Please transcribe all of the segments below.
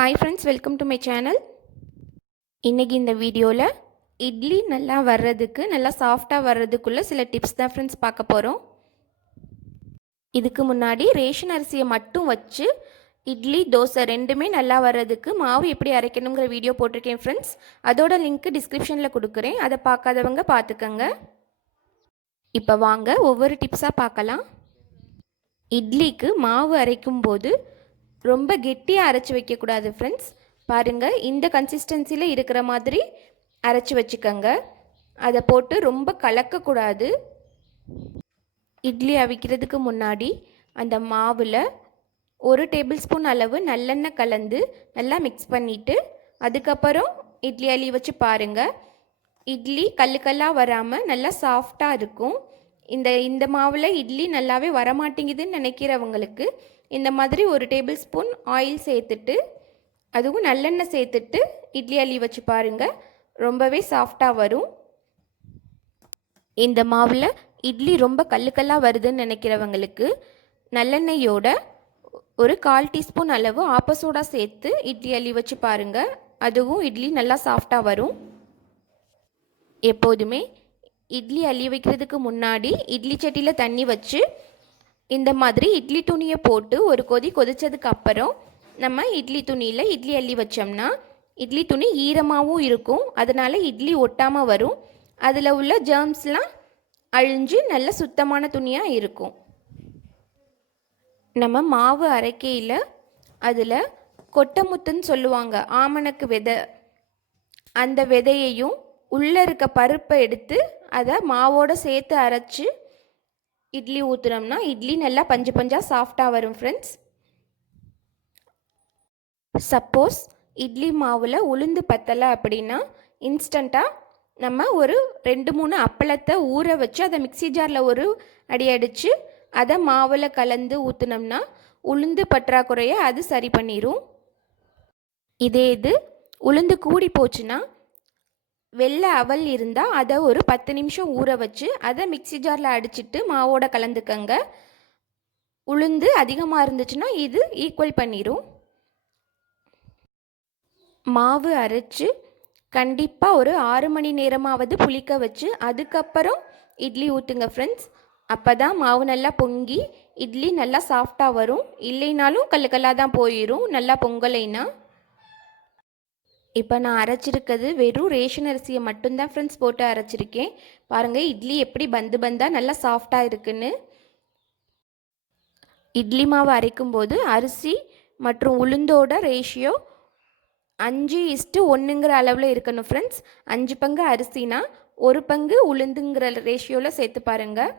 Hi friends, welcome to my channel. இன்னைக்கு இந்த வீடியோவில் இட்லி நல்லா வர்றதுக்கு நல்லா சாஃப்டாக வர்றதுக்குள்ள சில டிப்ஸ் தான் ஃப்ரெண்ட்ஸ் பார்க்க போகிறோம். இதுக்கு முன்னாடி ரேஷன் அரிசியை மட்டும் வச்சு இட்லி தோசை ரெண்டுமே நல்லா வர்றதுக்கு மாவு எப்படி அரைக்கணுங்கிற வீடியோ போட்டிருக்கேன் ஃப்ரெண்ட்ஸ். அதோட லிங்க் டிஸ்கிரிப்ஷனில் கொடுக்குறேன், அதை பார்க்காதவங்க பார்த்துக்கங்க. இப்போ வாங்க ஒவ்வொரு டிப்ஸாக பார்க்கலாம். இட்லிக்கு மாவு அரைக்கும் போது ரொம்ப கெட்டியாக அரைச்சி வைக்கக்கூடாது ஃப்ரெண்ட்ஸ். பாருங்கள், இந்த கன்சிஸ்டன்சியில் இருக்கிற மாதிரி அரைச்சி வச்சுக்கோங்க. அதை போட்டு ரொம்ப கலக்கக்கூடாது. இட்லி அவிக்கிறதுக்கு முன்னாடி அந்த மாவில் 1 டேபிள் ஸ்பூன் அளவு நல்லெண்ணெய் கலந்து நல்லா மிக்ஸ் பண்ணிவிட்டு அதுக்கப்புறம் இட்லி அள்ளி வச்சு பாருங்கள். இட்லி கல்லாக வராமல் நல்லா சாஃப்டாக இருக்கும். இந்த மாவில் இட்லி நல்லாவே வரமாட்டேங்குதுன்னு நினைக்கிறவங்களுக்கு இந்த மாதிரி 1 டேபிள் ஸ்பூன் ஆயில் சேர்த்துட்டு அதுவும் நல்லெண்ணெய் சேர்த்துட்டு இட்லி அள்ளி வச்சு பாருங்கள், ரொம்பவே சாஃப்டாக வரும். இந்த மாவில் இட்லி ரொம்ப கல்லாக வருதுன்னு நினைக்கிறவங்களுக்கு நல்லெண்ணெயோட ஒரு 1/4 டீஸ்பூன் அளவு ஆப்பசோடா சேர்த்து இட்லி அள்ளி வச்சு பாருங்கள், அதுவும் இட்லி நல்லா சாஃப்டாக வரும். எப்போதுமே இட்லி அள்ளி வைக்கிறதுக்கு முன்னாடி இட்லி சட்டியில் தண்ணி வச்சு இந்த மாதிரி இட்லி துணியை போட்டு ஒரு கொதிச்சதுக்கு அப்புறம் நம்ம இட்லி துணியில் இட்லி அள்ளி வச்சோம்னா இட்லி துணி ஈரமாகவும் இருக்கும். அதனால் இட்லி ஒட்டாமல் வரும். அதில் உள்ள ஜெர்ம்ஸ்லாம் அழிஞ்சு நல்ல சுத்தமான துணியாக இருக்கும். நம்ம மாவு அரைக்கையில் அதில் கொட்டமுத்துன்னு சொல்லுவாங்க, ஆமணக்கு விதை, அந்த விதையையும் உள்ளே இருக்க பருப்பை எடுத்து அதை மாவோடு சேர்த்து அரைச்சி இட்லி ஊற்றுனோம்னா இட்லி நல்லா பஞ்சு பஞ்சாக சாஃப்டாக வரும் ஃப்ரெண்ட்ஸ். சப்போஸ் இட்லி மாவில் உளுந்து பத்தலை அப்படின்னா இன்ஸ்டண்ட்டாக நம்ம ஒரு 2-3 அப்பளத்தை ஊற வச்சு அதை மிக்சி ஜாரில் ஒரு அடி அடித்து அதை மாவில் கலந்து ஊற்றுனோம்னா உளுந்து பற்றாக்குறையை அது சரி பண்ணிடும். இது உளுந்து கூடி போச்சுன்னா வெள்ளை அவல் இருந்தால் அதை ஒரு 10 நிமிஷம் ஊற வச்சு அதை மிக்சி ஜாரில் அடிச்சிட்டு மாவோட கலந்துக்கங்க. உளுந்து அதிகமாக இருந்துச்சுன்னா இது ஈக்குவல் பண்ணிடும். மாவு அரைச்சி கண்டிப்பாக ஒரு 6 மணி நேரமாவது புளிக்க வச்சு அதுக்கப்புறம் இட்லி ஊற்றுங்க ஃப்ரெண்ட்ஸ். அப்போ தான் மாவு நல்லா பொங்கி இட்லி நல்லா சாஃப்டாக வரும். இல்லைனாலும் கல்லாக தான் போயிடும் நல்லா பொங்கலைன்னா. இப்போ நான் அரைச்சிருக்கிறது வெறும் ரேஷன் அரிசியை மட்டும்தான் ஃப்ரெண்ட்ஸ் போட்டு அரைச்சிருக்கேன். பாருங்கள் இட்லி எப்படி பந்தாக நல்லா சாஃப்டாக இருக்குன்னு. இட்லி மாவு அரைக்கும்போது அரிசி மற்றும் உளுந்தோட ரேஷியோ 5:1ங்கிற அளவில் இருக்கணும் ஃப்ரெண்ட்ஸ். 5 பங்கு அரிசினா 1 பங்கு உளுந்துங்கிற ரேஷியோவில் சேர்த்து பாருங்கள்.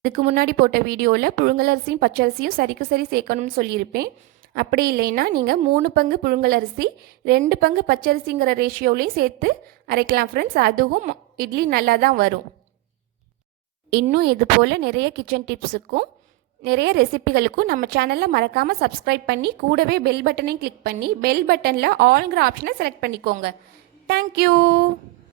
இதுக்கு முன்னாடி போட்ட வீடியோவில் புழுங்கலரிசியும் பச்சரிசியும் சரிக்கு சரி சேர்க்கணும்னு சொல்லியிருப்பேன். அப்படி இல்லைன்னா நீங்கள் 3 பங்கு புழுங்கலரிசி 2 பங்கு பச்சரிசிங்கிற ரேஷியோலையும் சேர்த்து அரைக்கலாம் ஃப்ரெண்ட்ஸ். அதுவும் இட்லி நல்லா தான் வரும். இன்னும் இது போல் நிறைய கிச்சன் டிப்ஸுக்கும் நிறைய ரெசிபிகளுக்கும் நம்ம சேனலில் மறக்காமல் சப்ஸ்கிரைப் பண்ணி கூடவே பெல் பட்டனையும் கிளிக் பண்ணி பெல் பட்டனில் ஆல்ங்கிற ஆப்ஷனை செலக்ட் பண்ணிக்கோங்க. தேங்க்யூ.